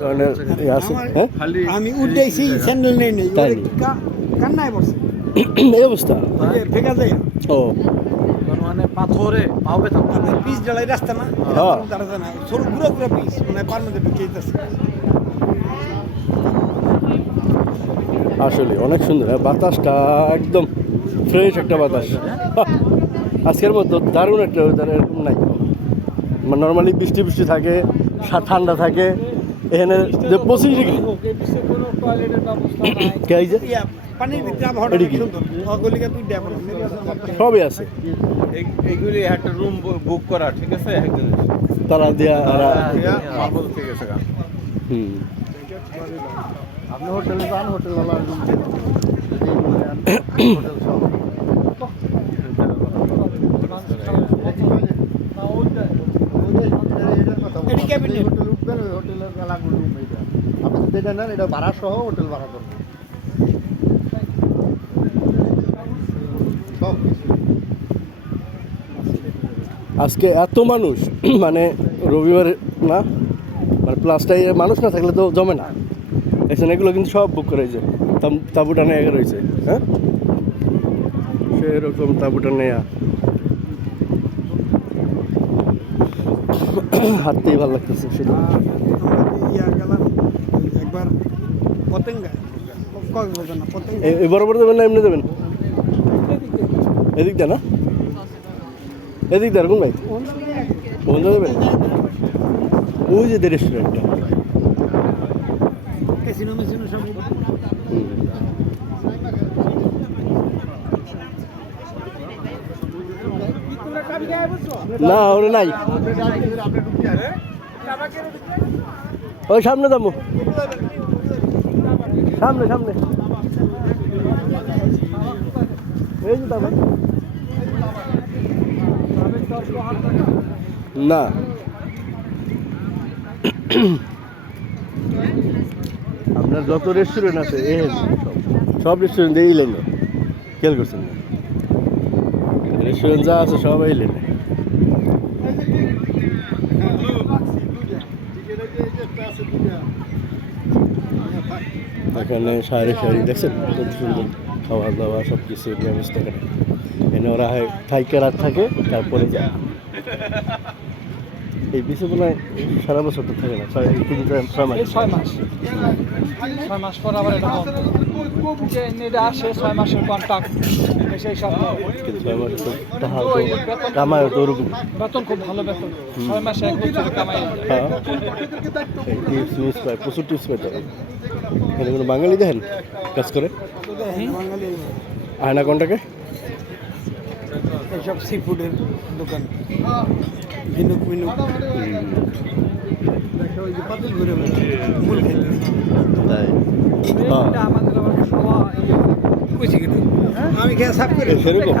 ধরনের আছে হ্যাঁ আমি উঠেছি স্যান্ডেল নেই নেই তাই কান্নায় বসে এই অবস্থা ফেকা যায় ও মানে পাথরে পাবে থাকবে আপনার পিস জ্বালাই রাস্তা না হ্যাঁ। দাঁড়া যায় না ছোট ঘুরে ঘুরে পিস মানে পার মধ্যে ঢুকে যেতেছে আসলে অনেক সুন্দর বাতাসটা একদম ফ্রেশ একটা বাতাস আজকের মতো দারুণ একটা ওয়েদার এরকম নাই নর্মালি বৃষ্টি বৃষ্টি থাকে ঠান্ডা থাকে এখানে যে 25 ডিগ্রি কোনো টয়লেটের ব্যবস্থা নাই কে এই যে পানির ভিতরে আবহাওয়াটা এটা অনেক কি? সুন্দর অগলিকা তুই ড্যাম সবই আছে এইগুলি একটা রুম বুক করা ঠিক আছে একজনের তারা দিয়া মার্বল থেকে গেছে হুম আপনি হোটেলে যান হোটেল ওয়ালার রুম হোটেল সব এটি ক্যাবিনেট হোটেলের এলাকার রুম এটা আপনি যেটা নেন এটা ভাড়া সহ হোটেল ভাড়া করবেন সব আজকে এত মানুষ মানে রবিবার না মানে প্লাসটাই মানুষ না থাকলে তো জমে না এখানে এগুলো কিন্তু সব বুক করা হয়েছে তাঁবুটা নেওয়া রয়েছে হ্যাঁ সেরকম তাঁবুটা নেয়া হাঁটতেই ভালো লাগতেছে শুধু গেলাম একবার পতেঙ্গা কক্সবাজার না পতেঙ্গা এই বরাবর দেবেন না এমনি দেবেন এদিক দা না এদিক দা কোন ভাই বন্ধ দেবেন ওই যে রেস্টুরেন্টটা ক্যাসিনো মেসিনো সব না ওরে নাই ওই সামনে যাবো সামনে সামনে এই যে তারপর না আপনার যত রেস্টুরেন্ট আছে এই সব রেস্টুরেন্ট এই লাইনে খেয়াল করছেন না রেস্টুরেন্ট যা আছে সব এই লাইনে এখানে সারি সারি দেখছেন কত সুন্দর খাওয়া দাওয়া সব কিছু ব্যবস্থা করে এনে ওরা হয় থাইকে রাত থাকে তারপরে যায় এই বিষয় মনে হয় সারা বছর তো থাকে না 6 মাস 6 মাস পর আবার এটা বন্ধ যে এটা আসে 6 মাসের কন্ট্রাক্ট সেই সব কিন্তু 6 মাস তো টাকা তো কামায় তো ওরকম বেতন খুব ভালো বেতন 6 মাসে 1 বছরে কামাই হ্যাঁ টিপস মিস পায় প্রচুর টিপস পায় তারা এখানে কোনো বাঙালি দেখেন কাজ করে বাঙালি আয়না কোনটাকে এইসব সি ফুডের দোকান ঝিনুক মিনুক ওই যে পাতিল ঘুরে মূল খাইতেছে তাই এটা আমাদের আবার খাওয়া বুঝছি কিন্তু আমি খেয়ে সাফ করে সেরকম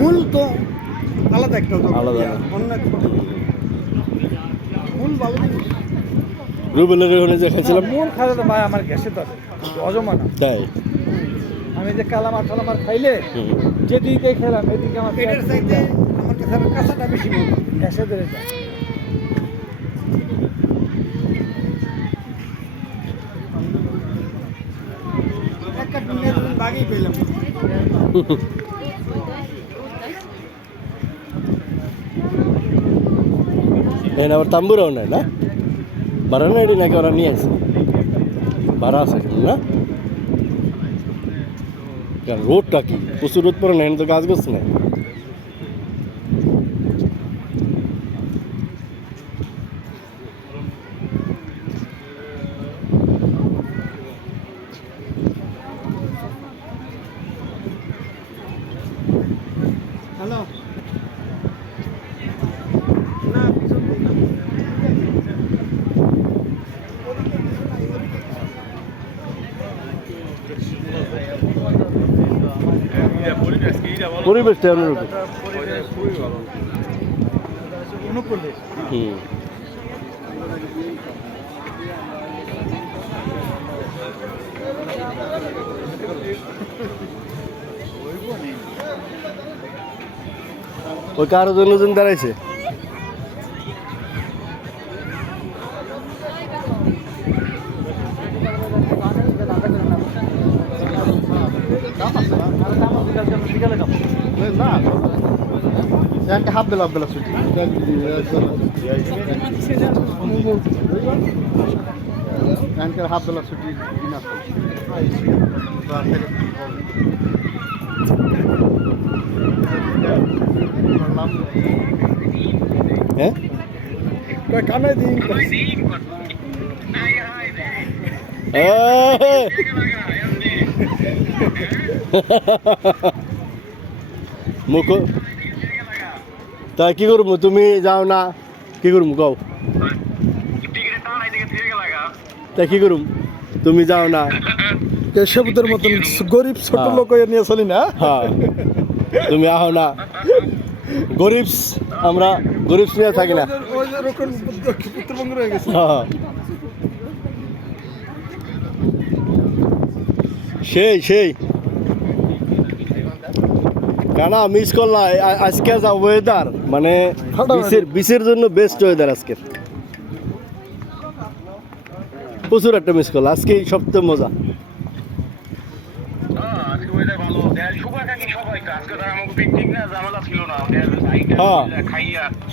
মূল তো আলাদা একটা দোকান আলাদা। অন্য একটা মূল ভালো রুবেলের ওখানে যে খাইছিলাম মূল খাওয়া তো ভাই আমার গ্যাসে তো অজমা না তাই আমি যে কালামার টালামার খাইলে যেদিকে খেলাম এদিকে আমার পেট এটার চাইতে আমার কাছে আবার কাঁচাটা বেশি মনে হয়। গ্যাসে ধরে যায় এক কার্টুন নিয়ে দুদিন বাগেই পেলাম এখানে আবার তাম্বুরাও নেয় না ভাড়া নেই এটি নাকি ওরা নিয়ে আসে ভাড়া আছে এখানে না কারণ রোডটা কি প্রচুর রোদ পড়ে না এখানে তো গাছ গাছ নেই হ্যালো না পিছন দিকে পরিবেশটা অনুরূপ অনুকূলে হুম ওই কারো জন্য দাঁড়াইছে কালকে হাফ বেলা ছুটি কালকে হাফ বেলা ছুটি দিন আছে হ্যাঁ কানাই দিন মুখ তা কি করবো তুমি যাও না কি করবো কও তা কি করুম তুমি যাও না কেশবদের মতন গরিব ছোট লোক হয়ে নিয়ে চলি না হ্যাঁ তুমি আহো না গরিব আমরা গরিব নিয়ে থাকি না ওই যে রকম উত্তরবঙ্গ রয়ে গেছে হ্যাঁ সেই কেন মিস করলা আজকে যা ওয়েদার মানে বিচের জন্য বেস্ট ওয়েদার আজকে প্রচুর একটা মিস করলা আজকে সবচেয়ে মজা হ্যাঁ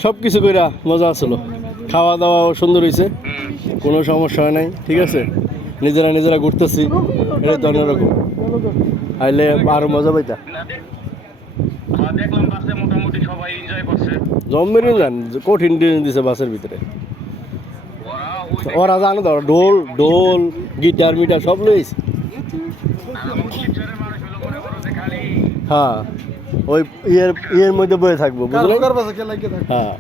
সব কিছু কইরা মজা আসলো খাওয়া দাওয়াও সুন্দর হয়েছে কোনো সমস্যা হয় নাই ঠিক আছে নিজেরা ঘুরতেছি এটা তো অন্যরকম আইলে আরো মজা পাইতা দেখলাম বাসে মোটামুটি সবাই এনজয় করছে জম্মেরই জান কঠিন ট্রেন দিছে বাসের ভিতরে ওরা ওরা জানো তো ঢোল গিটার মিটার সব লইছে হ্যাঁ ওই ইয়ের মধ্যে বয়ে থাকবো বুঝলে কার বাসা কে লাগিয়ে থাকে হ্যাঁ